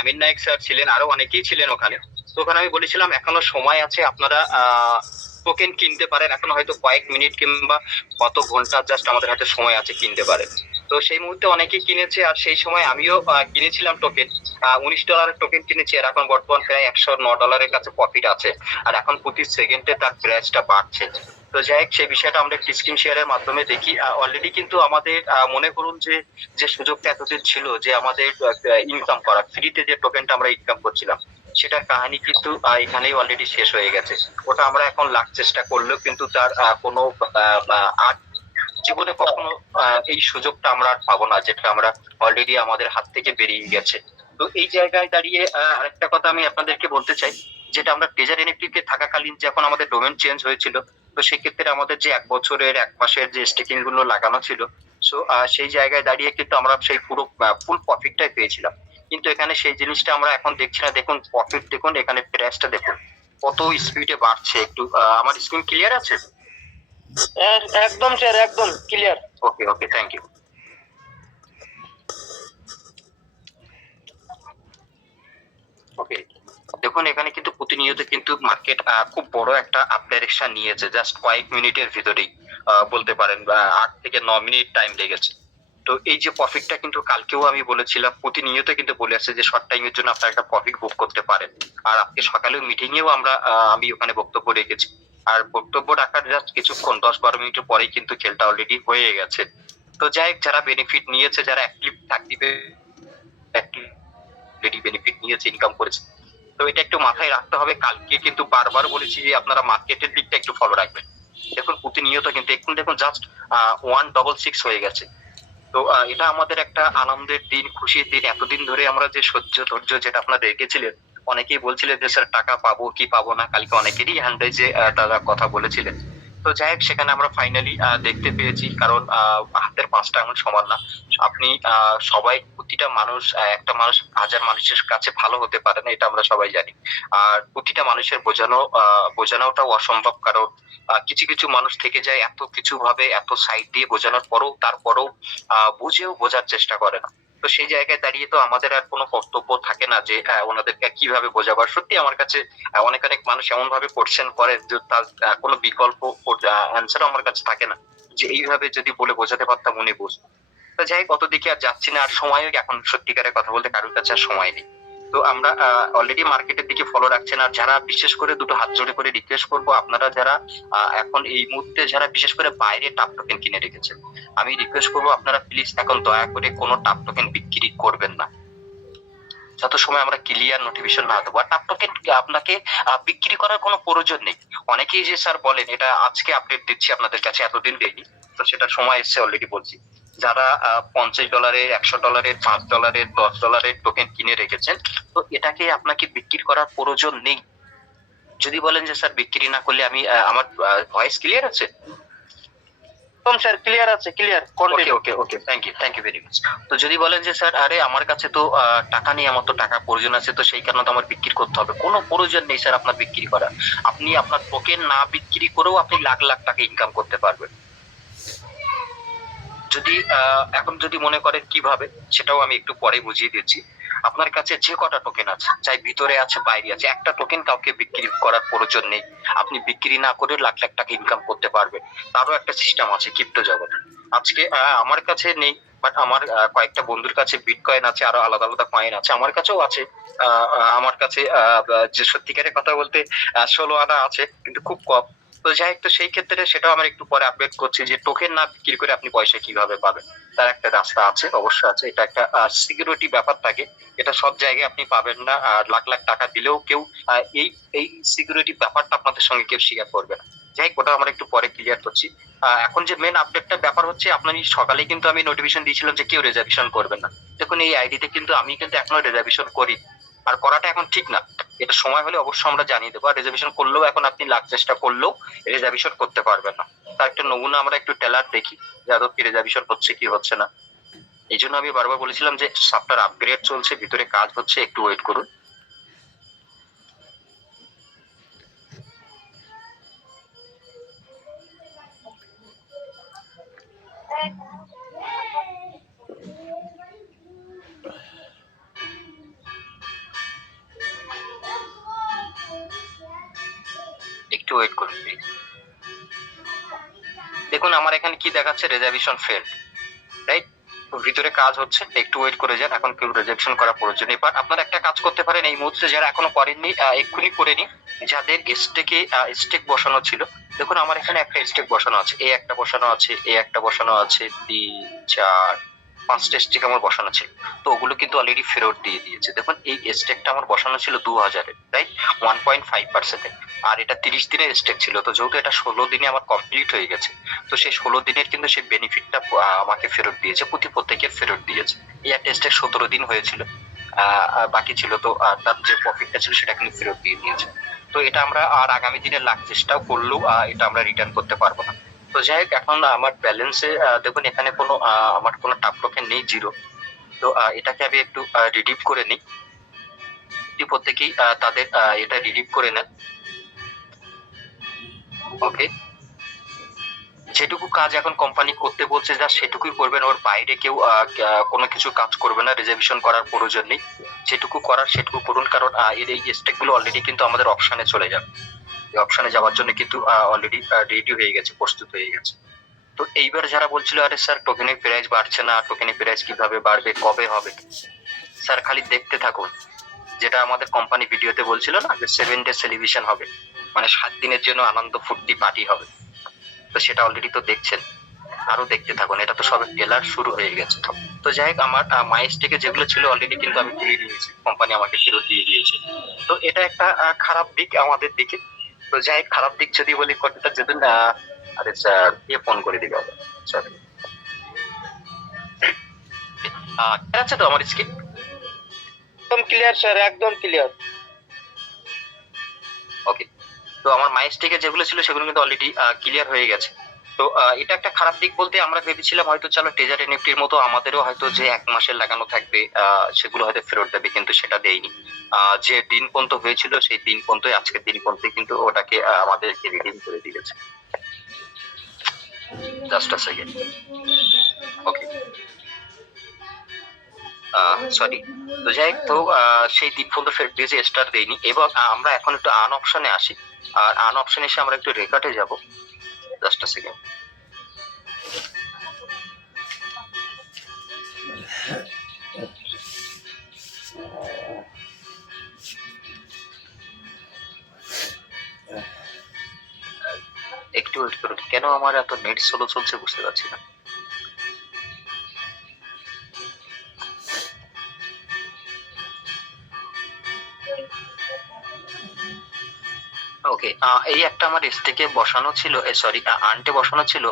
Jamir Naik sir ছিলেন, আরো অনেকেই ছিলেন ওখানে। তো ওখানে আমি বলেছিলাম এখনো সময় আছে, আপনারা টোকেন কিনতে পারেন, এখনো হয়তো কয়েক মিনিট কিংবা কত ঘন্টা জাস্ট আমাদের হাতে সময় আছে, কিনতে পারেন। তো সেই মুহূর্তে অনেকেই কিনেছে, আর সেই সময় আমিও কিনেছিলাম টোকেন। $19 টোকেন কিনেছি, আর এখন বর্তমান প্রায় $109 কাছে প্রফিট আছে। আর এখন প্রতি সেকেন্ডে তার প্রাইসটা বাড়ছে। তো যাই হোক, সেই বিষয়টা আমরা একটি স্ক্রিন শেয়ারের মাধ্যমে দেখি। অলরেডি কিন্তু আমাদের মনে করুন যে যে সুযোগটা এতদিন ছিল যে আমাদের ইনকাম করা, ফ্রিতে যে টোকেনটা আমরা ইনকাম করছিলাম, সেটার কাহিনী কিন্তু এখানেই অলরেডি শেষ হয়ে গেছে। ওটা আমরা এখন লাখ চেষ্টা করলেও কিন্তু তার কোনো আর জীবনে কখনো এই সুযোগটা আমরা আর পাবো না, যেটা আমরা অলরেডি আমাদের হাত থেকে বেরিয়ে গেছে। তো এই জায়গায় দাঁড়িয়ে আরেকটা কথা আমি আপনাদেরকে বলতে চাই, যেটা আমরা ট্রেজার এনএফটি থাকাকালীন যখন আমাদের ডোমেন চেঞ্জ হয়েছিল, তো সেক্ষেত্রে আমাদের যে 1 বছরের 1 মাসের যে স্টেকিং গুলো লাগানো ছিল, সো সেই জায়গায় দাঁড়িয়ে কিন্তু আমরা সেই পুরো ফুল প্রফিটটাই পেয়েছিলাম। কিন্তু এখানে সেই জিনিসটা আমরা এখন দেখছি না। দেখুন প্রফিট, দেখুন এখানে প্রাইসটা দেখুন কত স্পিডে বাড়ছে। একটু আমার স্ক্রিন ক্লিয়ার আছে? একদম স্যার, একদম clear. Okay okay, thank you. Okay, দেখুন এখানে কিন্তু প্রতিনিয়ত কিন্তু মার্কেট খুব বড় একটা আপ ডাইরেকশন নিয়েছে, জাস্ট কয়েক মিনিটের ভিতরেই বলতে পারেন 8 থেকে 9 মিনিট টাইম লেগেছে। তো এই যে প্রফিটটা কিন্তু কালকেও আমি বলেছিলাম, প্রতিনিয়ত কিন্তু বলে আসছে যে শর্ট টাইমের জন্য আপনারা একটা প্রফিট বুক করতে পারেন। আর আজকে সকালেও মিটিং এও আমি ওখানে বক্তব্য রেখেছি। আর বক্তব্য রাখার জাস্ট কিছুক্ষণ 10-12 মিনিটের পরেই কিন্তু খেলটা অলরেডি হয়ে গেছে। তো যাই হোক, যারা বেনিফিট নিয়েছে, যারা অ্যাক্টিভ বেনিফিট নিয়েছে, ইনকাম করেছে, তো এটা একটু মাথায় রাখতে হবে। কালকে কিন্তু বারবার বলেছি যে আপনারা মার্কেটের দিকটা একটু ফলো রাখবেন। দেখুন প্রতিনিয়ত কিন্তু এখন দেখুন জাস্ট 166 হয়ে গেছে। তো এটা আমাদের একটা আনন্দের দিন, খুশির দিন। এতদিন ধরে আমরা যে সহ্য ধৈর্য যেটা আপনারা রেখেছিলেন, অনেকেই বলছিলেন যে স্যার টাকা পাবো কি পাবো না, কালকে অনেকেরই হ্যান্ডে যে তারা কথা বলেছিলেন। তো যাই হোক, সেখানে আমরা ফাইনালি দেখতে পেয়েছি। কারণ হাতের পাঁচটা আঙুল সমান না। আপনি সবাই, প্রতিটা মানুষ, একটা মানুষ হাজার মানুষের কাছে ভালো হতে পারে না, এটা আমরা সবাই জানি। আর প্রতিটা মানুষের বোঝানোটাও অসম্ভব, কারণ কিছু কিছু মানুষ থেকে যায় এত কিছু ভাবে, এত সাইড দিয়ে বোঝানোর পরেও, তারপরেও বুঝেও বোঝার চেষ্টা করে না। তো সেই জায়গায় দাঁড়িয়ে তো আমাদের আর কোনো কর্তব্য থাকে না যে ওনাদেরকে কিভাবে বোঝাবার। সত্যি আমার কাছে অনেক অনেক মানুষ এমন ভাবে কোশ্চেন করেন যে তার কোনো বিকল্প অ্যান্সার আমার কাছে থাকে না, যে এইভাবে যদি বলে বোঝাতে পারতাম উনি বুঝতো। তো যাই হোক, অত দিকে আর যাচ্ছি না। আর সময়ও এখন সত্যিকারের কথা বলতে কারোর কাছে আর সময় নেই। তো আমরা অলরেডি মার্কেটের দিকে ফলো রাখছেন। আর যারা বিশেষ করে দুটো হাত জোড়ে করে রিকোয়েস্ট করবো, আপনারা যারা এখন এই মুহূর্তে যারা বিশেষ করে বাইরে টাপ টোকেন কিনে রেখেছেন, আমি রিকোয়েস্ট করবো আপনারা প্লিজ এখন দয়া করে কোনো টাপ টোকেন বিক্রি করবেন না, যত সময় আমরা ক্লিয়ার নোটিফিকেশন না দেবো। আর টাপ টোকেন আপনাকে বিক্রি করার কোনো প্রয়োজন নেই। অনেকেই যে স্যার বলেন এটা আজকে আপডেট দিচ্ছি আপনাদের কাছে, এতদিন দেয়নি, তো সেটার সময় এসছে অলরেডি বলছি। যারা $50, $100, $5, $10 টোকেন কিনে রেখেছেন, তো এটাকে আপনাকে বিক্রি করার প্রয়োজন নেই। যদি বলেন যে স্যার বিক্রি না করলে আমি আমার ভয়েস ক্লিয়ার আছে? একদম স্যার ক্লিয়ার আছে, clear. Okay okay okay, thank you very much. তো যদি বলেন যে স্যার আরে আমার কাছে তো টাকা নেই, আমার তো টাকা প্রয়োজন আছে, তো সেই কারণে তো আমার বিক্রি করতে হবে, কোনো প্রয়োজন নেই স্যার আপনার বিক্রি করার। আপনি আপনার টোকেন না বিক্রি করেও আপনি লাখ লাখ টাকা ইনকাম করতে পারবেন। যদি এখন যদি মনে করেন কিভাবে, সেটাও আমি একটু পরে বুঝিয়ে দিচ্ছি। আপনার কাছে যে কটা টোকেন আছে, চাই ভিতরে আছে বাইরে আছে, একটা টোকেন কাউকে বিক্রি করার প্রয়োজন নেই। আপনি বিক্রি না করে লাখ লাখ টাকা ইনকাম করতে পারবেন। তারও একটা সিস্টেম আছে ক্রিপ্টো জগতে। আজকে আমার কাছে নেই, বাট আমার কয়েকটা বন্ধুর কাছে বিটকয়েন আছে, আরো আলাদা আলাদা কয়েন আছে, আমার কাছেও আছে। আমার কাছে যে সত্যিকারের কথা বলতে 16 আনা আছে, কিন্তু খুব কম। তো যাই হোক, তো সেই ক্ষেত্রে সেটাও আমরা একটু পরে আপডেট করছি যে টোকেন না বিক্রি করে আপনি পয়সা কিভাবে পাবেন। তার একটা রাস্তা আছে, অবশ্যই আছে। এটা একটা সিকিউরিটি ব্যাপার থাকে, এটা সব জায়গায় আপনি পাবেন না। আর লাখ লাখ টাকা দিলেও কেউ এই এই সিকিউরিটি ব্যাপারটা আপনাদের সঙ্গে কেউ শেয়ার করবে না। যাই হোক, ওটা আমরা একটু পরে ক্লিয়ার করছি। এখন যে মেন আপডেটটা ব্যাপার হচ্ছে, আপনার সকালে কিন্তু আমি নোটিফিকেশন দিয়েছিলাম যে কেউ রিজার্ভেশন করবেন না। দেখুন এই আইডিতে কিন্তু আমি কিন্তু এখনো রিজার্ভেশন করি, আর করাটা এখন ঠিক না। এটা সময় হলে অবশ্যই আমরা জানিয়ে দেবো। আর রিজার্ভেশন করলেও এখন আপনি লাখ চেষ্টা করলেও রিজার্ভেশন করতে পারবেন না। তার একটা নমুনা আমরা একটু টেলার দেখি যে আদৌ কি রিজার্ভেশন হচ্ছে কি হচ্ছে না। এই জন্য আমি বারবার বলেছিলাম যে সফটওয়্যার আপগ্রেড চলছে, ভিতরে কাজ হচ্ছে, একটু ওয়েট করুন। একটু ওয়েট করুন প্লিজ। দেখুন আমার এখানে কি দেখাচ্ছে, রিজার্ভেশন ফেল্ড, রাইট? ভিতরে কাজ হচ্ছে, একটু ওয়েট করে যান, এখন কেউ রিজেকশন করা প্রয়োজন নেই। বাট আপনারা একটা কাজ করতে পারেন এই মুহূর্তে, যারা এখনো করেননি এক্ষুনি করে নিন, যাদের স্টেকে স্টেক বসানো ছিল। দেখুন আমার এখানে একটা স্টেক বসানো আছে, এ একটা বসানো আছে, এ একটা বসানো আছে, 3, 4, 5টা স্টেক আমার বসানো ছিল। তো ওগুলো কিন্তু অলরেডি ফেরত দিয়ে দিয়েছে। দেখুন এই স্টেকটা আমার বসানো ছিল 2000-এর, রাইট, 1.5%। আর এটা 30 দিনের স্টেক ছিল, তো যেহেতু এটা 16 দিনে আমার কমপ্লিট হয়ে গেছে, তো সেই 16 দিনের কিন্তু সেই বেনিফিটটা আমাকে ফেরত দিয়েছে, প্রত্যেকে ফেরত দিয়েছে। এই একটা স্টেক 17 দিন হয়েছিল, বাকি ছিল, তো তার যে প্রফিটটা ছিল সেটা কিন্তু ফেরত দিয়ে দিয়েছে। তো এটা আমরা আর আগামী দিনে লাখ চেষ্টাও করলেও এটা আমরা রিটার্ন করতে পারবো না। তো যাই হোক, এখন আমার ব্যালেন্সে দেখুন এখানে কোনো আমার কোনো টাপ টোকেন নেই, জিরো। তো এটাকে আমি একটু রিডিম করে নিই। প্রত্যেকেই তাদের এটা রিডিম করে নেন। ওকে, যেটুকু কাজ এখন কোম্পানি করতে বলছে যা সেটুকুই করবেন, ওর বাইরে কেউ কোনো কিছু কাজ করবে না, রিজার্ভেশন করার প্রয়োজন নেই। যেটুকু করার সেটুকু করুন, কারণ এর এই স্টেক গুলো অলরেডি কিন্তু আমাদের অপশনে চলে যাবে। এই অপশনে যাওয়ার জন্য কিন্তু অলরেডি রেডি হয়ে গেছে, প্রস্তুত হয়ে গেছে। তো এইবার যারা বলছিল আরে স্যার টোকেনের প্রাইস বাড়ছে না, টোকেনের প্রাইস কিভাবে বাড়বে, কবে হবে, স্যার খালি দেখতে থাকুন। যেটা আমাদের কোম্পানি ভিডিওতে বলছিল না যে 7 ডে সেলিব্রেশন হবে, মানে 7 দিনের জন্য আনন্দ ফুর্তি পার্টি হবে, তো সেটা অলরেডি তো দেখছেন, আরো দেখতে থাকুন। এটা তো সবে ট্রেলার শুরু হয়ে গেছে। তো যাই হোক, আমার মাইস্টেকে যেগুলো ছিল অলরেডি কিন্তু আমি তুলে নিয়েছি, কোম্পানি আমাকে ফেরত দিয়ে দিয়েছে। তো এটা একটা খারাপ দিক আমাদের দিকে। তো যাই হোক, খারাপ দিক যদি বলি কথাটা, যদি আরে স্যার কে ফোন করে দিবে আবার, সরি। আছে তো আমার স্ক্রিন? একদম ক্লিয়ার স্যার, একদম ক্লিয়ার। ওকে, তো আমার মাইস্টেকে যেগুলো ছিল সেগুলো কিন্তু অলরেডি ক্লিয়ার হয়ে গেছে। তো এটা একটা খারাপ দিক বলতে, আমরা ভেবেছিলাম হয়তো চলো ট্রেজার এনএফটির মতো আমাদেরও হয়তো যে 1 মাসের লাগানো থাকবে, সেগুলো হয়তো ফেরত দেবে, কিন্তু সেটা দেয়নি। যে দিন পর্যন্ত হয়েছিল সেই দিন পর্যন্ত, আজকের দিন পর্যন্ত কিন্তু ওটাকে আমাদেরকে রিডিম করে দিয়েছে। জাস্ট আ সেকেন্ড। ওকে, সরি। তো যাই হোক, তো সেই দিন পর্যন্ত ফেরত দিয়েছে, স্টার দেয়নি। এবং আমরা এখন একটু আন অপশনে আসি, আর আন অপশনে এসে আমরা একটু রেকর্ডে যাব। জাস্ট আ সেকেন্ড। একটু ওয়েট করুন, কেন আমার এত নেট স্লো চলছে বুঝতে পারছি না। ওকে, এই একটা আমার স্টেকে বসানো ছিল, সরি আন্টে বসানো ছিল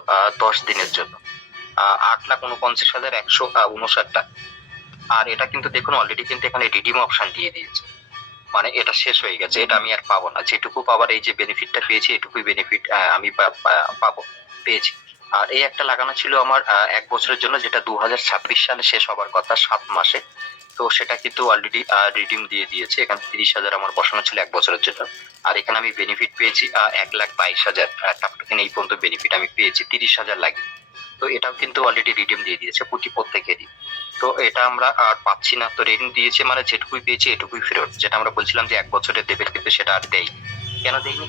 10 দিনের জন্য, 8,49,159 টাকা। আর এটা কিন্তু দেখুন অলরেডি কিন্তু এখানে রিডিম অপশন দিয়ে দিয়েছে, মানে এটা শেষ হয়ে গেছে, এটা আমি আর পাবো না। যেটুকু পাবার, এই যে বেনিফিটটা পেয়েছি, এটুকুই বেনিফিট আমি পাবো, পেয়েছি। আর এই একটা লাগানো ছিল আমার 1 বছরের জন্য, যেটা 2026 সালে শেষ হবার কথা, 7 মাসে। তো সেটা কিন্তু অলরেডি রিডিম দিয়ে দিয়েছে। এখানে 30,000 আমার বসানো ছিল 1 বছরের জন্য। আর এখানে আমি বেনিফিট পেয়েছি 1,22,000 টাকা। এই পর্যন্ত বেনিফিট আমি পেয়েছি 30,000 লাগে। তো এটাও কিন্তু অলরেডি রিডিম দিয়ে দিয়েছে প্রত্যেকেরই। তো এটা আমরা আর পাচ্ছি না, তো রিডিম দিয়েছে মানে যেটুকুই পেয়েছি এটুকুই ফেরত। যেটা আমরা বলছিলাম যে 1 বছরের দেবে, কিন্তু সেটা আর দেয়। কেন দেয়নি?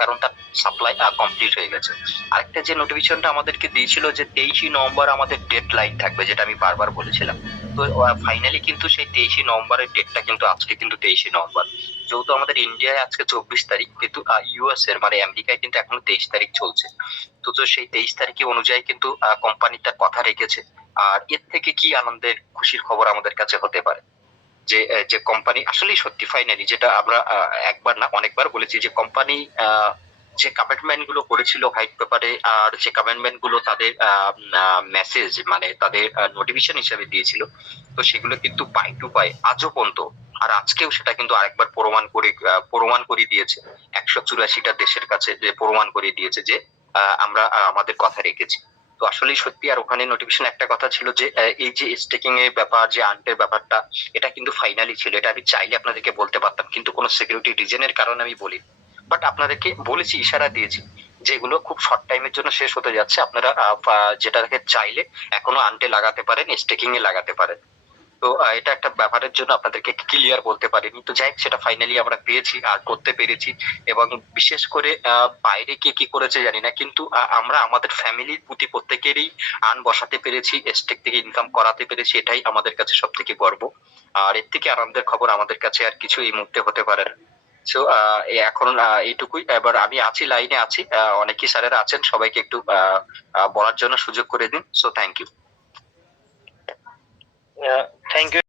কারণ তার সাপ্লাই কমপ্লিট হয়ে গেছে। আরেকটা যে নোটিফিকেশনটা আমাদেরকে দিয়েছিল যে 23 নভেম্বর আমাদের ডেড লাইন থাকবে, যেটা আমি বারবার বলেছিলাম। তো ফাইনালি কিন্তু সেই 23 নভেম্বরের ডেটটা কিন্তু আজকে কিন্তু 23 নভেম্বর। যেহেতু আমাদের ইন্ডিয়ায় আজকে 24 তারিখ, কিন্তু ইউএস এর মানে আমেরিকায় কিন্তু এখনো 23 তারিখ চলছে। তো সেই 23 তারিখে অনুযায়ী কিন্তু কোম্পানি তার কথা রেখেছে। আর এর থেকে কি আনন্দের খুশির খবর আমাদের কাছে হতে পারে, যে যে কোম্পানি আসলেই সত্যি ফাইনালি, যেটা আমরা একবার না অনেকবার বলেছি, যে কোম্পানি যে কমিটমেন্ট গুলো করেছিল হোয়াইট পেপারে, আর যে কমিটমেন্ট গুলো তাদের মেসেজ মানে তাদের নোটিফিকেশন হিসেবে দিয়েছিল, তো সেগুলো কিন্তু পাই টু পাই আজও পর্যন্ত। আর আজকেও সেটা কিন্তু আরেকবার প্রমাণ করে দিয়েছে 184টা দেশের কাছে, যে প্রমাণ করে দিয়েছে যে আমরা আমাদের কথা রেখেছি। তো আসলেই সত্যি। আর ওখানে নোটিফিকেশন একটা কথা ছিল যে এই যে স্টেকিং এর ব্যাপার, যে আন্টের ব্যাপারটা, এটা কিন্তু ফাইনালি ছিল। এটা আমি চাইলে আপনাদেরকে বলতে পারতাম, কিন্তু কোনো সিকিউরিটি রিজনের কারণে আমি বলি। বাট আপনাদেরকে বলেছি, ইশারা দিয়েছি, যেগুলো খুব শর্ট টাইমের জন্য শেষ হতে যাচ্ছে। আপনারা যেটাকে চাইলে এখনো আন্টে লাগাতে পারেন, স্টেকিং এ লাগাতে পারেন। তো এটা একটা ব্যাপারের জন্য আপনাদেরকে ক্লিয়ার বলতে পারিনি। তো যাই হোক, সেটা ফাইনালি আমরা পেয়েছি আর করতে পেরেছি। এবং বিশেষ করে বাইরে কে কি করেছে জানি না, কিন্তু আমরা আমাদের ফ্যামিলির প্রতি প্রত্যেকেরই আন বসাতে পেরেছি, স্টেক থেকে ইনকাম করাতে পেরেছি, এটাই আমাদের কাছে সব থেকে গর্ব। আর এর থেকে আনন্দের খবর আমাদের কাছে আর কিছু এই মুহূর্তে হতে পারে না। সো এখন এইটুকুই। এবার আমি আছি, লাইনে আছি, অনেকেই স্যারেরা আছেন, সবাইকে একটু বলার জন্য সুযোগ করে দিন। So thank you. Thank you.